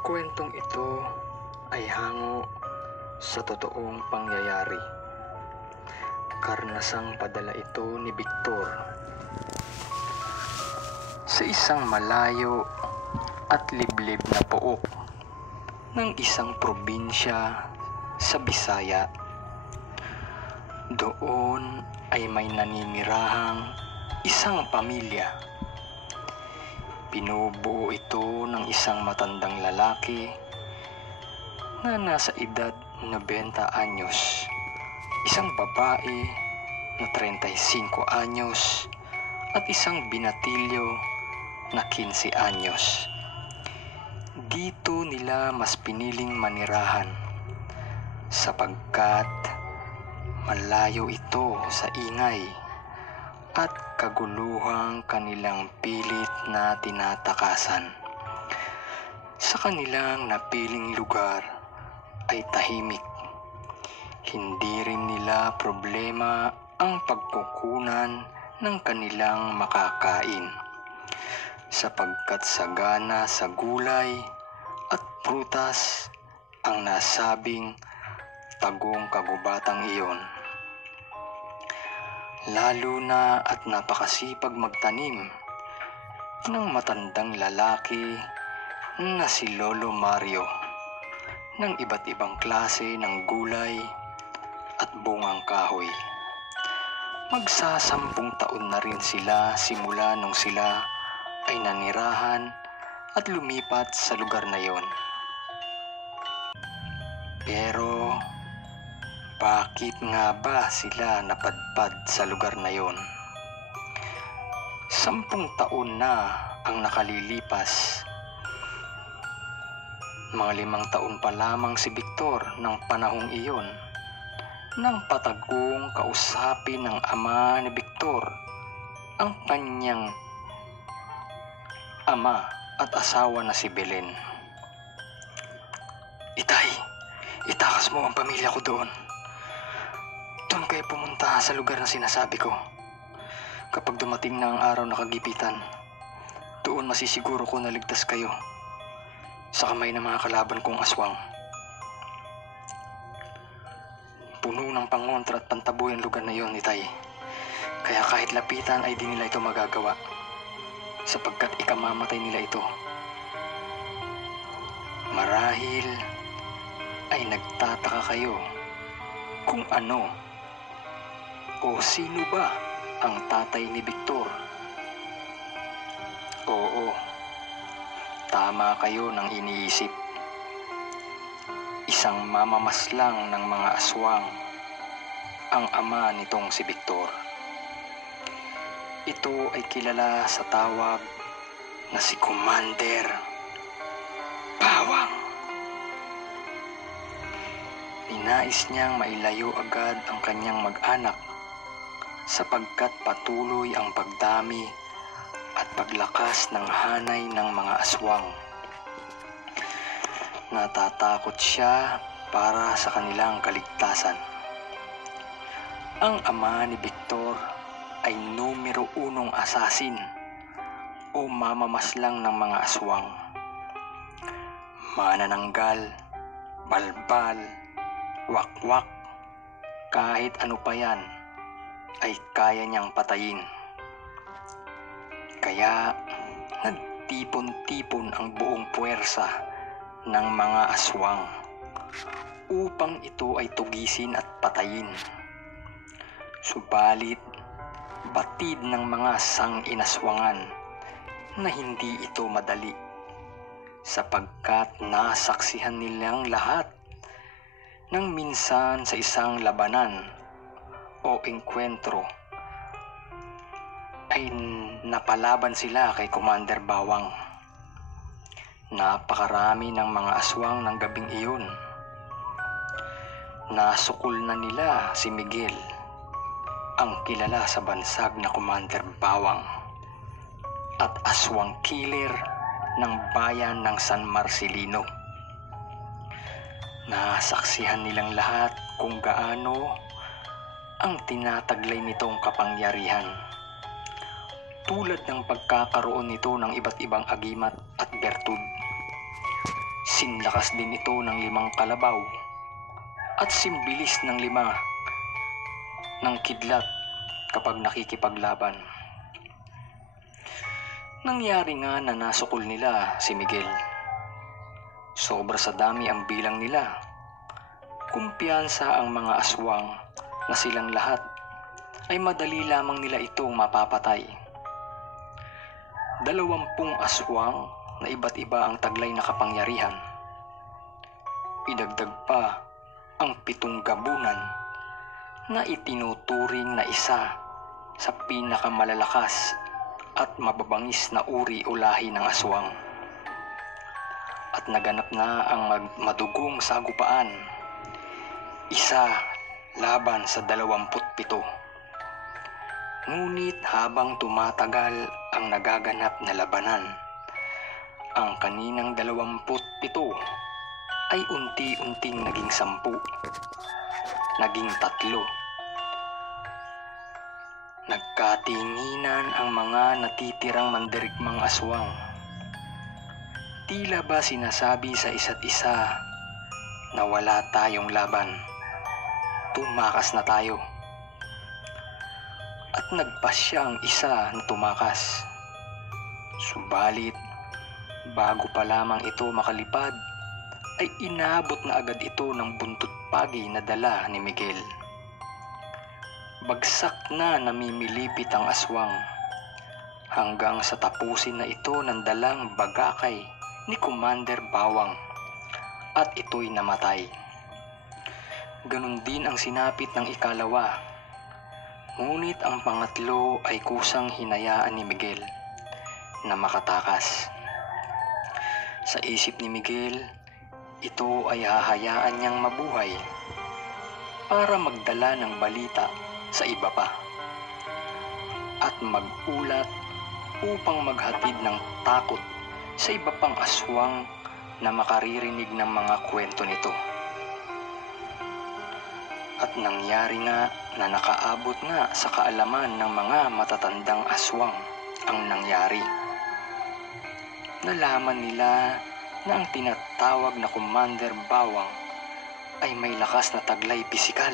kwentong ito ay hango sa totoong pangyayari. Karnasang padala ito ni Victor sa isang malayo at liblib na pook ng isang probinsya sa Bisaya. Doon ay may naninirahang isang pamilya. Binubuo ito ng isang matandang lalaki na nasa edad 90 anyos, isang babae na 35 anyos at isang binatilyo na 15 anyos. Dito nila mas piniling manirahan sapagkat malayo ito sa ingay at kaguluhang kanilang pilit na tinatakasan. Sa kanilang napiling lugar ay tahimik. Hindi rin nila problema ang pagkukunan ng kanilang makakain, sapagkat sagana sa gulay at prutas ang nasabing tagong kagubatang iyon. Lalo na at napakasipag magtanim ng matandang lalaki na si Lolo Mario ng iba't ibang klase ng gulay at bungang kahoy. Magsasampung taon na rin sila simula nung sila ay nanirahan at lumipat sa lugar na yon. Pero bakit nga ba sila napadpad sa lugar na yon? 10 taon na ang nakalilipas. Mga 5 taon pa lamang si Victor ng panahong iyon nang patagong kausapin ng ama ni Victor ang kanyang ama at asawa na si Belen. Itay, itakas mo ang pamilya ko doon. Doon kayo pumunta sa lugar na sinasabi ko. Kapag dumating na ang araw na kagipitan, doon masisiguro ko na ligtas kayo sa kamay ng mga kalaban kong aswang. Puno ng pangontra at pantaboy ang lugar na yon, Itay. Kaya kahit lapitan ay di nila ito magagawa, sapagkat ikamamatay nila ito. Marahil ay nagtataka kayo kung ano o sino ba ang tatay ni Victor? Oo, tama kayo ng iniisip. Isang mamamaslang ng mga aswang ang ama nitong si Victor. Ito ay kilala sa tawag na si Commander Bawang. Ninais niyang mailayo agad ang kanyang mag-anak sapagkat patuloy ang pagdami at paglakas ng hanay ng mga aswang. Natatakot siya para sa kanilang kaligtasan. Ang ama ni Victor ay numero 1 asasin o mamamaslang ng mga aswang. Manananggal, balbal, wakwak, kahit ano pa yan ay kaya niyang patayin. Kaya nagtipon-tipon ang buong puwersa ng mga aswang upang ito ay tugisin at patayin. Subalit batid ng mga sang-inaswangan na hindi ito madali, sapagkat nasaksihan nilang lahat nang minsan sa isang labanan o engkwentro ay napalaban sila kay Commander Bawang. Napakarami ng mga aswang ng gabing iyon. Nasukol na nila si Miguel, ang kilala sa bansag na Commander Bawang at aswang killer ng bayan ng San Marcelino. Nasaksihan nilang lahat kung gaano ang tinataglay nitong kapangyarihan, tulad ng pagkakaroon nito ng iba't ibang agimat at bertud. sinlakas din ito ng 5 kalabaw at simbilis ng 5 ng kidlat kapag nakikipaglaban. Nangyari nga na nasukol nila si Miguel. Sobra sa dami ang bilang nila. Kumpiyansa ang mga aswang na silang lahat ay madali lamang nila itong mapapatay. 20 aswang na iba't iba ang taglay na kapangyarihan. Idagdag pa ang 7 gabunan na itinuturing na isa sa pinakamalalakas at mababangis na uri o lahi ng aswang. At naganap na ang madugong sagupaan, isa laban sa 27. Ngunit habang tumatagal ang nagaganap na labanan, ang kaninang 27 ay unti-unting naging 10, naging 3. Nagkatinginan ang mga natitirang mandirigmang aswang. Tila ba sinasabi sa isa't isa na wala tayong laban, tumakas na tayo. At nagpasya ang isa na tumakas. Subalit, bago pa lamang ito makalipad, ay inabot na agad ito ng buntot pagi na dala ni Miguel. Bagsak na namimilipit ang aswang hanggang sa tapusin na ito ng dalang bagakay ni Commander Bawang at ito'y namatay. Ganon din ang sinapit ng ikalawa, ngunit ang pangatlo ay kusang hinayaan ni Miguel na makatakas. Sa isip ni Miguel, ito ay hahayaan niyang mabuhay para magdala ng balita sa iba pa at mag-ulat upang maghatid ng takot sa iba pang aswang na makaririnig ng mga kwento nito. At nangyari nga na nakaabot nga sa kaalaman ng mga matatandang aswang ang nangyari. Nalaman nila na ang tinatawag na Commander Bawang ay may lakas na taglay pisikal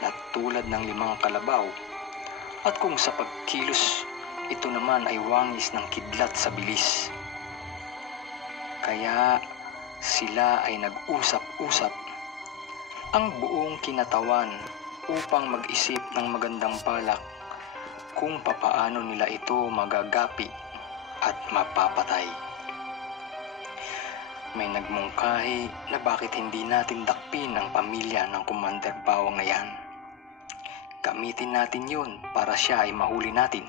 na tulad ng 5 kalabaw, at kung sa pagkilos ito naman ay wangis ng kidlat sa bilis. Kaya sila ay nag-usap-usap ang buong kinatawan upang mag-isip ng magandang balak kung papaano nila ito magagapi at mapapatay. May nagmungkahi na bakit hindi natin dakpin ang pamilya ng Commander Bawang na yan. Gamitin natin yun para siya ay mahuli natin.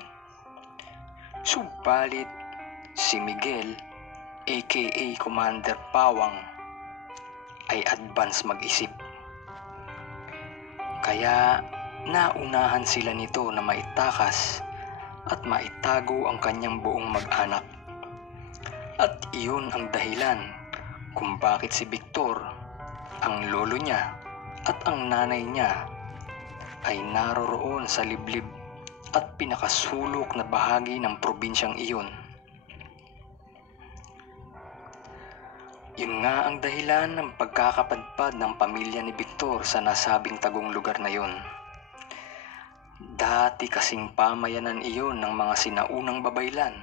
Subalit, si Miguel, aka Commander Bawang, ay advance mag-isip. Kaya naunahan sila nito na maitakas at maitago ang kanyang buong mag-anak. At iyon ang dahilan kung bakit si Victor, ang lolo niya at ang nanay niya ay naroroon sa liblib at pinakasulok na bahagi ng probinsyang iyon. Yun nga ang dahilan ng pagkakapadpad ng pamilya ni Victor sa nasabing tagong lugar na yun. Dati kasing pamayanan iyon ng mga sinaunang babaylan,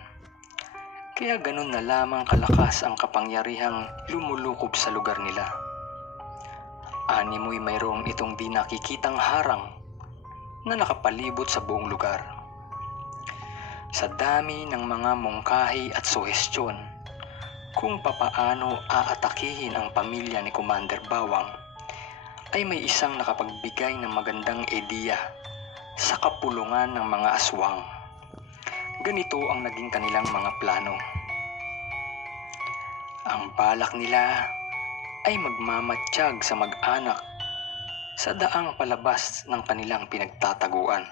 kaya ganun na lamang kalakas ang kapangyarihang lumulukob sa lugar nila. Animoy mayroong itong di nakikitang harang na nakapalibot sa buong lugar. Sa dami ng mga mungkahi at suhestyon kung papaano aatakihin ang pamilya ni Commander Bawang, ay may isang nakapagbigay ng magandang ideya sa kapulungan ng mga aswang. Ganito ang naging kanilang mga plano. Ang balak nila ay magmamatsyag sa mag-anak sa daang palabas ng kanilang pinagtataguan.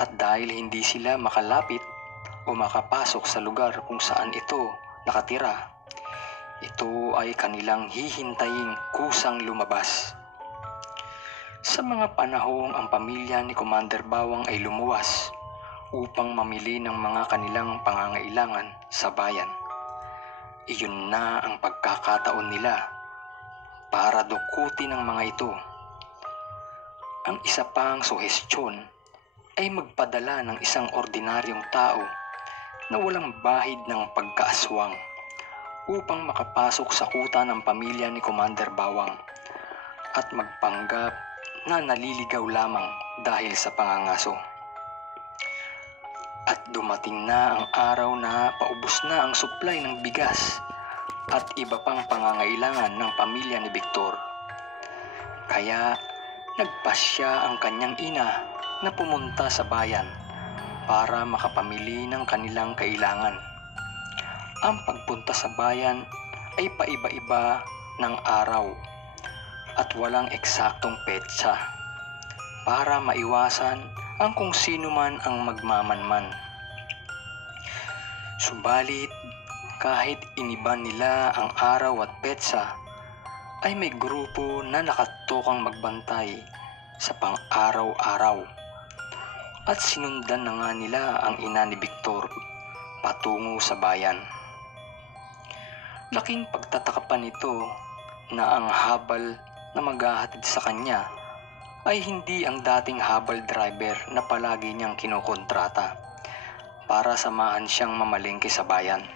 At dahil hindi sila makalapit o makapasok sa lugar kung saan ito nakatira, ito ay kanilang hihintaying kusang lumabas. Sa mga panahong ang pamilya ni Commander Bawang ay lumuwas upang mamili ng mga kanilang pangangailangan sa bayan, iyon na ang pagkakataon nila para dukutin ang mga ito. Ang isa pang suhestyon ay magpadala ng isang ordinaryong tao na walang bahid ng pagkaaswang upang makapasok sa kuta ng pamilya ni Commander Bawang at magpanggap na naliligaw lamang dahil sa pangangaso. At dumating na ang araw na paubos na ang supply ng bigas at iba pang pangangailangan ng pamilya ni Victor. Kaya nagpasya ang kanyang ina na pumunta sa bayan para makapamili ng kanilang kailangan. Ang pagpunta sa bayan ay paiba-iba ng araw at walang eksaktong petsa para maiwasan ang kung sino man ang magmamanman. Subalit, kahit iniban nila ang araw at petsa, ay may grupo na nakatokang magbantay sa pang-araw-araw. At sinundan na nga nila ang ina ni Victor patungo sa bayan. Laking pagtataka pa nito na ang habal na maghahatid sa kanya ay hindi ang dating habal driver na palagi niyang kinokontrata para samahan siyang mamalengke sa bayan.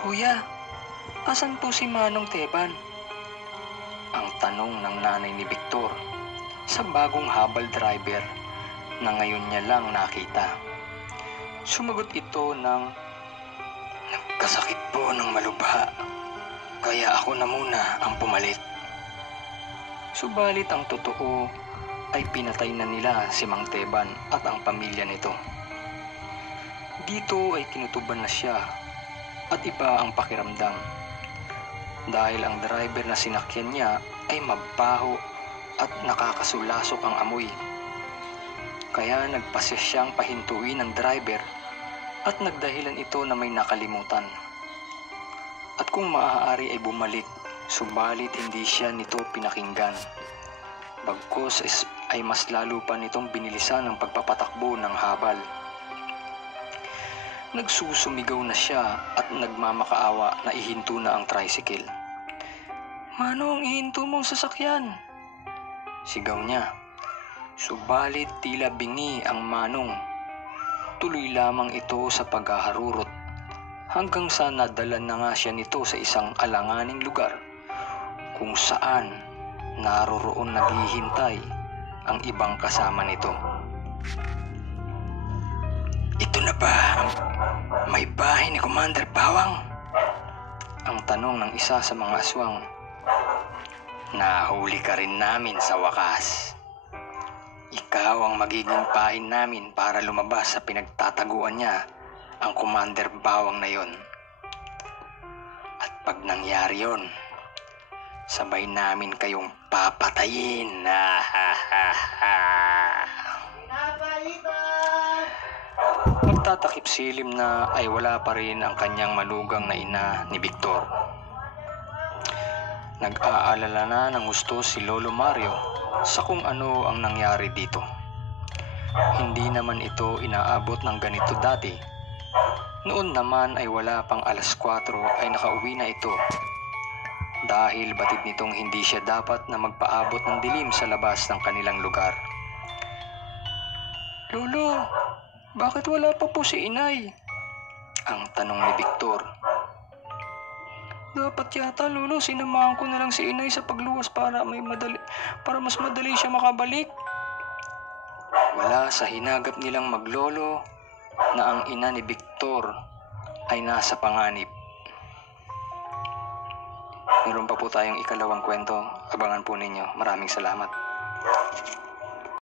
"Kuya, asan po si Manong Teban?" ang tanong ng nanay ni Victor sa bagong habal driver na ngayon niya lang nakita. Sumagot ito ng, "Nagkasakit po ng malubha, kaya ako na muna ang pumalit." Subalit ang totoo ay pinatay na nila si Mang Teban at ang pamilya nito. Dito ay kinutuban na siya at iba ang pakiramdam dahil ang driver na sinakyan niya ay mabaho at nakakasulasok ang amoy. Kaya nagpasya siyang pahintuin ng driver at nagdahilan ito na may nakalimutan. At kung maaari ay bumalik, subalit hindi siya nito pinakinggan. Bagkus ay mas lalo pa nitong binilisan ang pagpapatakbo ng habal. Nagsusumigaw na siya at nagmamakaawa na ihinto na ang tricycle. "Manong, ihinto mong sasakyan!" sigaw niya. Subalit tila bingi ang manong. Tuloy lamang ito sa paghaharurot hanggang sa nadala na nga siya nito sa isang alanganing lugar kung saan naroroon naghihintay ang ibang kasama nito. "Ito na ba ang may bahay ni Commander Bawang?" ang tanong ng isa sa mga aswang. "Nahuli ka rin namin sa wakas. Ikaw ang magiging pain namin para lumabas sa pinagtataguan niya ang Commander Bawang na yon. At pag nangyari yon, sabay namin kayong papatayin." Magtatakip silim na ay wala pa rin ang kanyang manugang na ina ni Victor. Nag-aalala na ng gusto si Lolo Mario sa kung ano ang nangyari dito. Hindi naman ito inaabot ng ganito dati. Noon naman ay wala pang alas 4 ay nakauwi na ito. Dahil batid nitong hindi siya dapat na magpaabot ng dilim sa labas ng kanilang lugar. "Lolo, bakit wala pa po si Inay?" ang tanong ni Victor. "Dapat yata, Lolo, sinamahan ko na lang si Inay sa pagluwas para mas madali siya makabalik." Wala sa hinagap nilang maglolo na ang ina ni Victor ay nasa panganib. Meron pa po tayong ikalawang kwento. Abangan po ninyo. Maraming salamat.